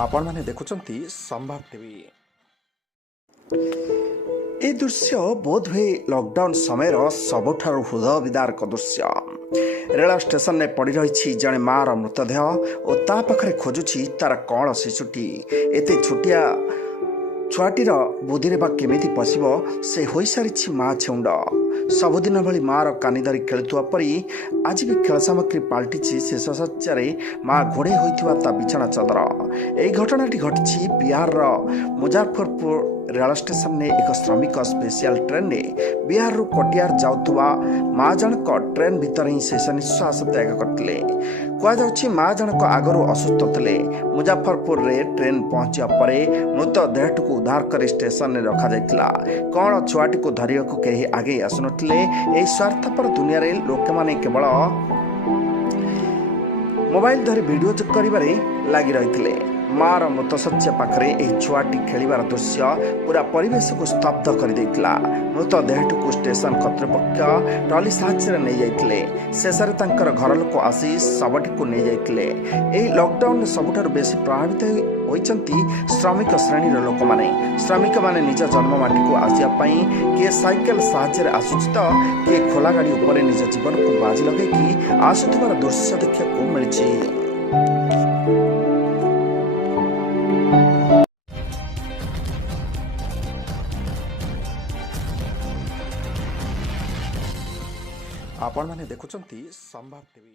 आपण माने देखुचंती संभाव टीवी। ए दृश्य बोध हुए लॉकडाउन समय सबुठारु हृदय विदारक दृश्य। रेल स्टेशन में पड़ रही जड़े मार मृतदेह और ता पाखरे खोजुची तार कौन शिशुटी। एते छुटिया छुआटीर बुद्धि बा केमिति पशिब से हो सारी माँ छेउंड। सबुदिन भली मार कानी धरी खेलुवा परी आज भी खेल सामग्री पाल्टिछि शेष शଯ୍ୟାରେ माँ घोड़े होइथिबा ता बिछाना चदर। एही घटनाटी घटिछि बिहार मुजफ्फरपुर रेल स्टेशन ने एक श्रमिक स्पेशल ट्रेन ने बिहार रु कटिहार जाउथुवा माँ जनक ट्रेन भितर ही शेष निश्वास त्याग करथिले। कहुछि माँ जनक आगरू असुस्थ थिले। मुजफ्फरपुर रे ट्रेन पहुंचा परे मृत देहटी को उद्धार कर स्टेशन ने रखा जाइतिला। कौन छुआटी को धरिया को केही आगे आसुनथिले। एही स्वार्थपर दुनिया रे लोक माने केवल मोबाइल धरी वीडियो करिबारे लागि रहिथिले। मार मृतशଯ୍ୟା पाखरे एही छुआटी खेलिबार दृश्य पूरा परिवेश को स्तब्ध कर देइतिला। मृत देहटी को स्टेशन कर्तृपक्ष ट्रॉली साहाय्य नहीं जाइतिले। शेषरे तांकर घर लोक आसी शवटी को नहीं जाइतिले। एही लॉकडाउन सबुठारु बेसी प्रभावित होइचंती श्रमिक श्रेणी लोक माने। श्रमिक माने निज जन्ममाटी को आसिया पई किए साइकेल साहाय्य आसुछि तो किए खोला गाड़ी उपरे निज जीवन को बाजी लगेकि आसुथिबार दृश्य देखिया को मिलिछि। आपण माने देखुचंती संभाव टीवी।